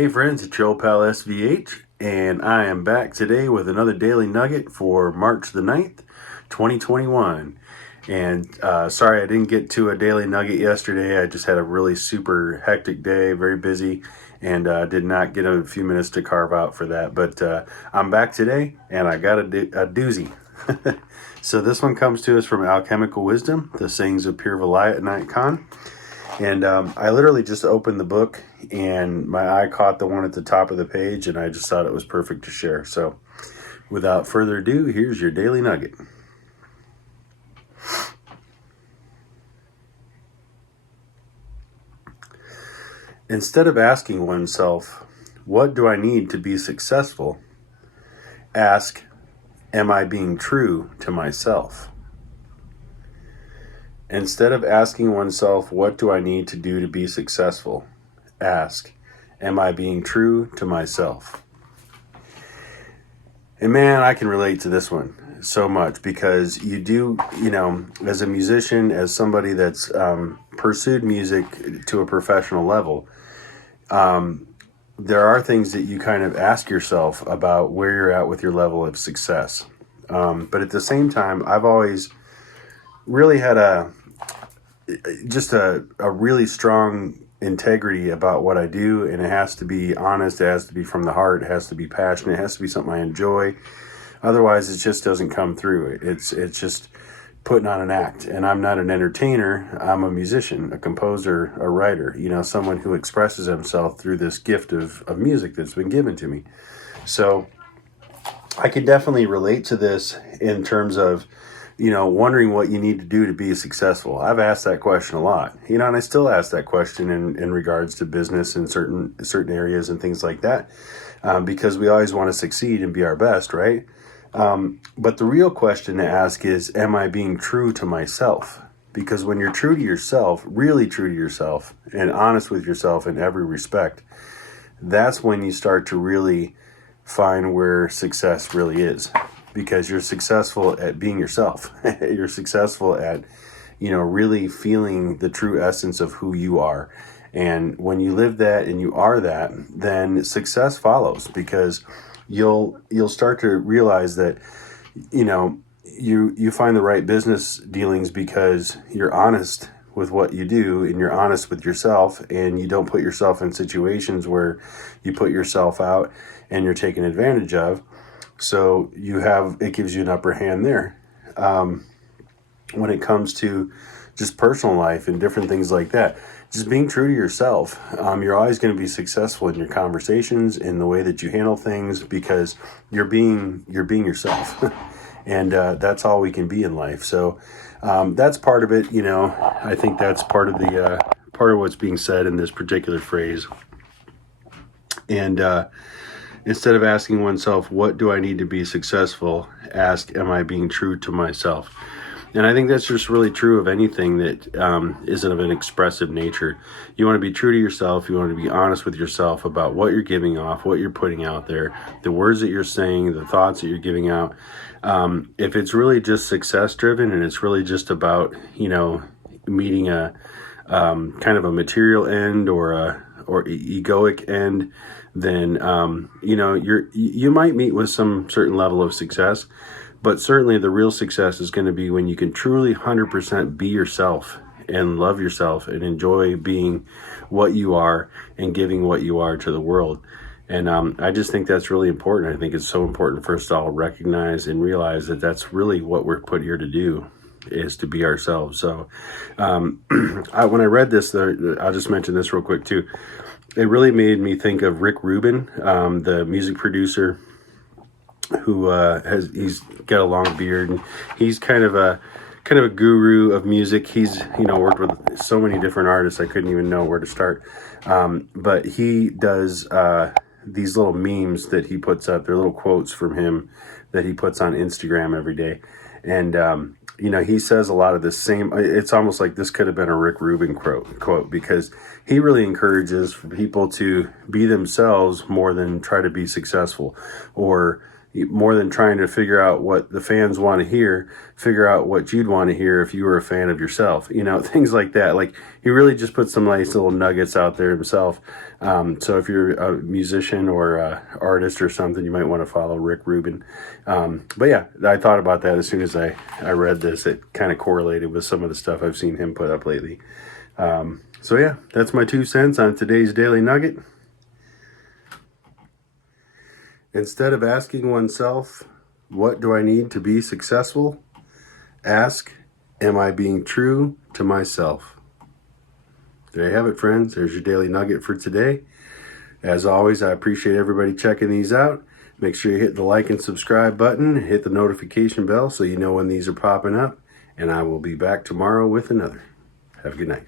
Hey friends, it's your old pal SVH, and I am back today with another Daily Nugget for March the 9th, 2021. And sorry I didn't get to a Daily Nugget yesterday. I just had a really super hectic day, very busy, and did not get a few minutes to carve out for that. But I'm back today, and I got a doozy. So this one comes to us from Alchemical Wisdom, The Sayings of Pir Vilayat Nayak Khan. And I literally just opened the book and my eye caught the one at the top of the page, and I just thought it was perfect to share. So without further ado, here's your Daily Nugget. Instead of asking oneself, what do I need to be successful? Ask, am I being true to myself? Instead of asking oneself, what do I need to do to be successful? Ask, am I being true to myself? And man, I can relate to this one so much because you do, as a musician, as somebody that's pursued music to a professional level, there are things that you kind of ask yourself about where you're at with your level of success. But at the same time, I've always really had a really strong integrity about what I do, and it has to be honest, it has to be from the heart, it has to be passionate, it has to be something I enjoy. Otherwise, it just doesn't come through. It's just putting on an act. And I'm not an entertainer, I'm a musician, a composer, a writer, someone who expresses himself through this gift of music that's been given to me. So I can definitely relate to this in terms of wondering what you need to do to be successful. I've asked that question a lot, and I still ask that question in regards to business in certain areas and things like that, because we always want to succeed and be our best, right? But the real question to ask is, am I being true to myself? Because when you're true to yourself, really true to yourself, and honest with yourself in every respect, that's when you start to really find where success really is. Because you're successful at being yourself. You're successful at, really feeling the true essence of who you are. And when you live that and you are that, then success follows, because you'll start to realize that, you find the right business dealings because you're honest with what you do and you're honest with yourself, and you don't put yourself in situations where you put yourself out and you're taken advantage of. So it gives you an upper hand there. When it comes to just personal life and different things like that, just being true to yourself, you're always going to be successful in your conversations, in the way that you handle things, because you're being yourself. And that's all we can be in life. So that's part of it. I think that's part of what's being said in this particular phrase. And instead of asking oneself, what do I need to be successful? Ask, am I being true to myself? And I think that's just really true of anything that isn't of an expressive nature. You want to be true to yourself. You want to be honest with yourself about what you're giving off, what you're putting out there, the words that you're saying, the thoughts that you're giving out. If it's really just success driven and it's really just about, meeting a kind of a material end or egoic end, then you might meet with some certain level of success, but certainly the real success is going to be when you can truly 100% be yourself and love yourself and enjoy being what you are and giving what you are to the world. And I just think that's really important. I think it's so important, first of all, recognize and realize that that's really what we're put here to do, is to be ourselves. So when I read this, I'll just mention this real quick too. It really made me think of Rick Rubin, the music producer, who he's got a long beard, and he's kind of a guru of music. He's worked with so many different artists I couldn't even know where to start. But he does these little memes that he puts up. They're little quotes from him that he puts on Instagram every day, and he says a lot of the same. It's almost like this could have been a Rick Rubin quote, because he really encourages people to be themselves more than try to be successful or more than trying to figure out what the fans want to hear, figure out what you'd want to hear if you were a fan of yourself, things like that. Like, he really just put some nice little nuggets out there himself. So if you're a musician or a artist or something, you might want to follow Rick Rubin. But yeah, I thought about that as soon as I read this. It kind of correlated with some of the stuff I've seen him put up lately. So yeah, that's my 2 cents on today's Daily Nugget. Instead of asking oneself, what do I need to be successful? Ask, am I being true to myself? There you have it, friends. There's your Daily Nugget for today. As always, I appreciate everybody checking these out. Make sure you hit the like and subscribe button, hit the notification bell so you know when these are popping up, and I will be back tomorrow with another. Have a good night.